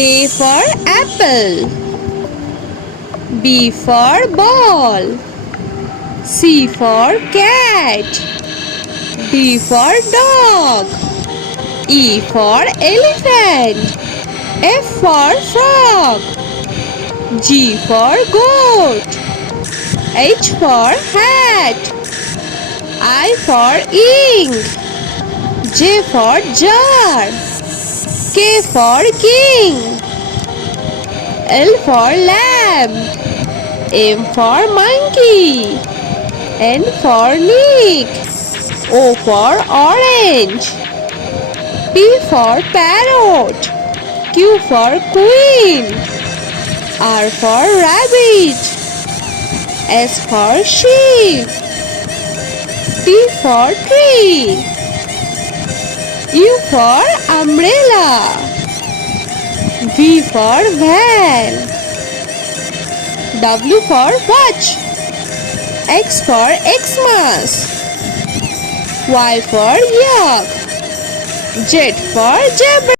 A for apple. B for ball. C for cat. D for dog. E for elephant. F for frog. G for goat. H for hat. I for ink. J for jar. K for king. L for lamb. M for monkey. N for Nick. O for orange. P for parrot. Q for queen. R for rabbit. S for sheep. T for tree. U for umbrella. V for van. W for watch. X for Xmas. Y for yak. Z for zebra.